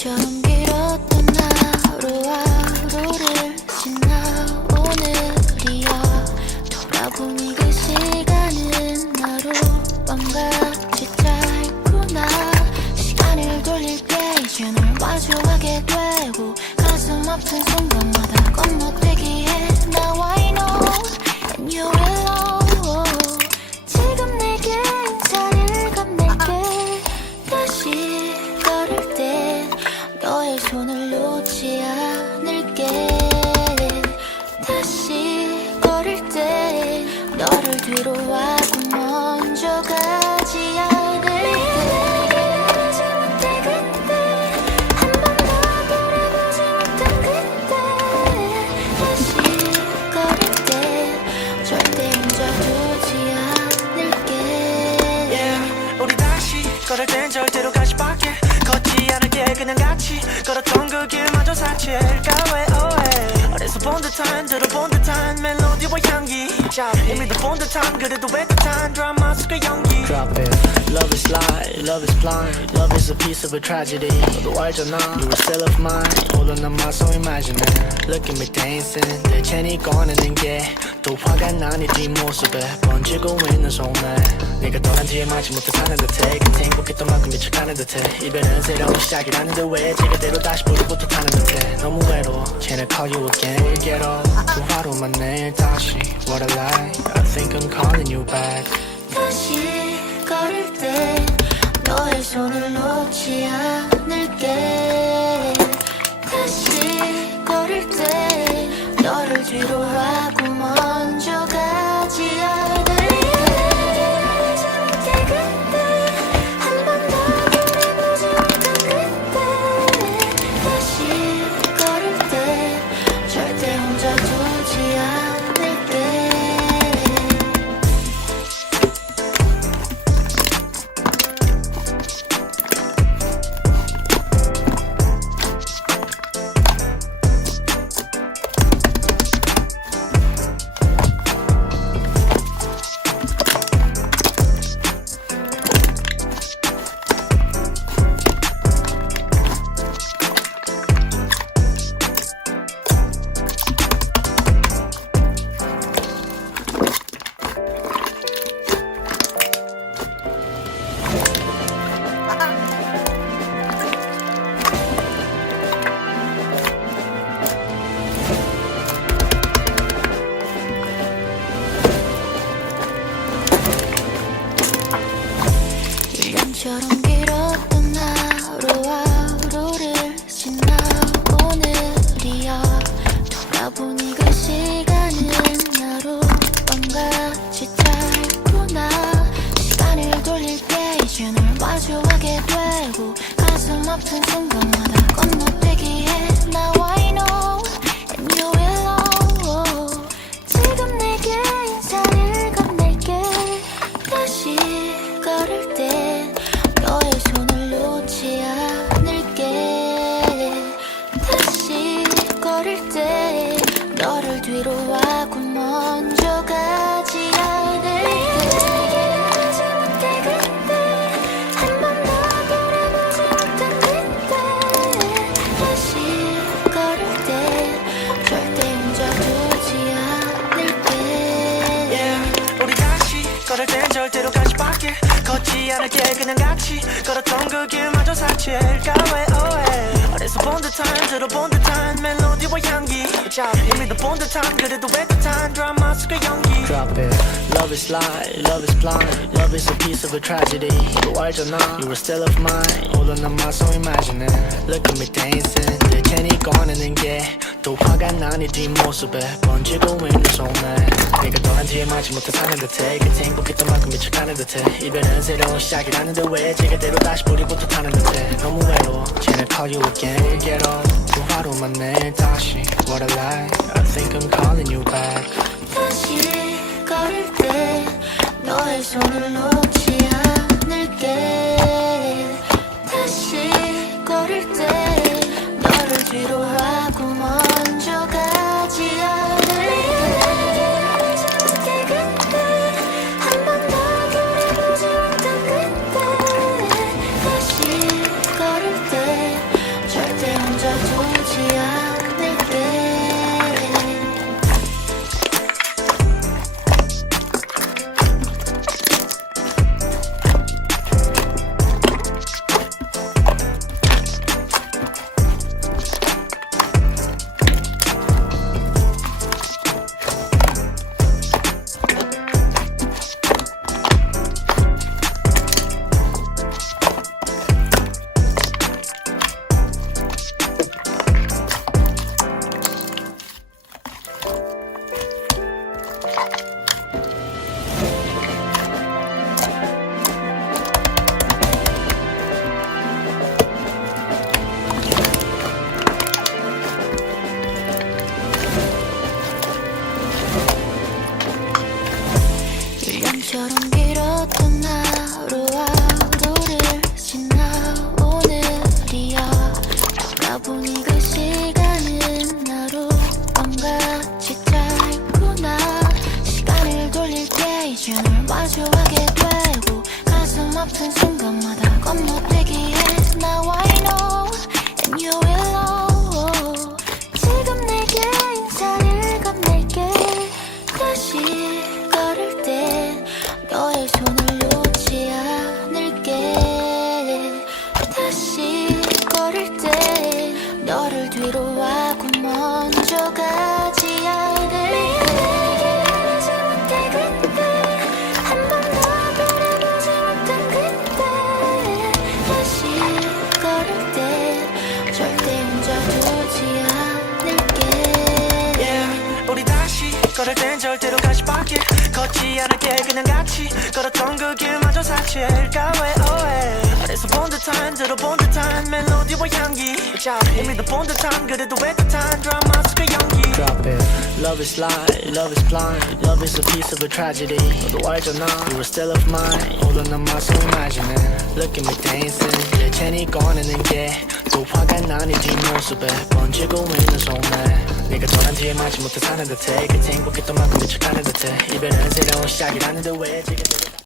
시간처럼 길었던 하루하루를 지나 오늘이야. 돌아보니 그 시간은 하룻밤같이 짧구나. 시간을 돌릴 때 이제 널 마주하게 되고 가슴 아픈 순간마다 건너뛰기에 나와 I know and you will know. 지금 내게 자리를 건넬게. 다시 걸을 때 너의 손을 놓지 않을게. 다시 걸을 때 너를 뒤로 하고 먼저 가지 않을게. 하지 못해 그때 한 번 더 돌아보지 못한 그때. 다시 걸을 때 절대 혼자 두지 않을게. 우리 다시 걸을 땐 절대로 가지 밖에 걷지 않을게. 그냥 같이 걸었던 그 길마저 사치할까 왜 어디서 본 듯한 들어본 듯한 멜로디와 향기 이미 더 본 듯한 그래도 애틋한 드라마 속의 연기. Drop it. Love is lie, love is blind. Love is a piece of a tragedy. 너도 알잖아, you were still of mine. All on my so imagining. Look at me dancing. 대체니 꺼내는 게 또 화가 나니 뒷모습에 번지고 있는 손에 네가 떠난 뒤에 마치 못해 사는 듯해. 그 행복했던 만큼 미쳐가는 듯해. 이별은 새로운 시작이라는데 왜 제가대로 다시 불이부터 타는 듯해. 너무 외로워. Can I call you again? Get up. 또 하루만 내일 다시 What I like I think I'm calling you back. 다시 걸을 때 너의 손을 놓지 않을게. 다시 걸을 때 너를 뒤로 하고 먼저 가지 않을게. 하지 못해 그때 한 번 더 돌아보지 못한 그때. 다시 걸을 때 절대 혼자 두지 않을게. 시간처럼 길었던 하루하루를 지나 오늘이야. 돌아보니 그 시간은 하룻밤같이 짧구나. 시간을 돌릴 때 이제 널 마주하게 되고 가슴 아픈 순간마다 건너뛰기에 나와 I know and you will know. 지금 내게 인사를 건넬게. 다시 걸을 때 너의 손을 놓지 않을게. 다시 걸을 때 너를 뒤로 하고 먼저 가지 않을게. 하지 못해 그때 한 번 더 돌아보지 못한 그때. 다시 걸을 때 절대 혼자 두지 않을게. 우리 다시 걸을 땐 절대로 가지 밖에 걷지 않을게. 그냥 같이 걸었던 그 길마저 사치할까 왜 어디서 본 듯한 들어본 듯한 멜로디와 향기 이미 더 본 듯한 그래도 애틋한 드라마 속의 연기. Drop it. Love is lie, love is blind. Love is a piece of a tragedy. 너도 알잖아, you were still of mine. All on my so imagining. Look at me dancing. 대체니 꺼내는 게 또 화가 나니 뒷모습에 번지고 있는 손에 네가 떠난 뒤에 마치 못해 사는 듯해. 그 행복했던 만큼 미쳐가는 듯해. 이별은 새로운 시작이라는데 왜 제가대로 다시 불이부터 타는 듯해. 너무 외로워. Can I call you again? Get up. 또 하루만 내일 다시 What I like I think I'm calling you back. 다시 걸을 때 너의 손을 놓지 않을게. 다시 걸을 때 너를 뒤로 하고 먼저 가지 않을게. 하지 못해 그때 한 번 더 돌아보지 못한 그때. 다시 걸을 때 뒤로 하고 먼저 가지 않을래 하지 못해 그때 한 번 더 돌아보지 못한 그때 다시 걸을 때 절대 혼자 두지 않을게 Yeah, 우리 다시 걸을 땐 절대로 같이 밖에 걷지 않을게 그냥 같이 걸었던 그 길마저 사치일까 왜 어디서 본 듯한 들어본 듯한 멜로디와 향기 이미 다 본 듯한 그래도 애틋한 드라마 속의 연기 Drop it. Love is blind, love is blind. Love is a piece of a tragedy. 너도 알잖아, you were still of mine. 오던 난 마소 imagining. Look at me dancing. 내 체니 꺼내는 게 또 화가 나니 뒷모습에 번지고 있는 손에 네가 떠난 뒤에 마치 못해 사는 듯해 그 행복했던 만큼 미쳐가는 듯해 이별은 새로운 시작이라는데 왜 지금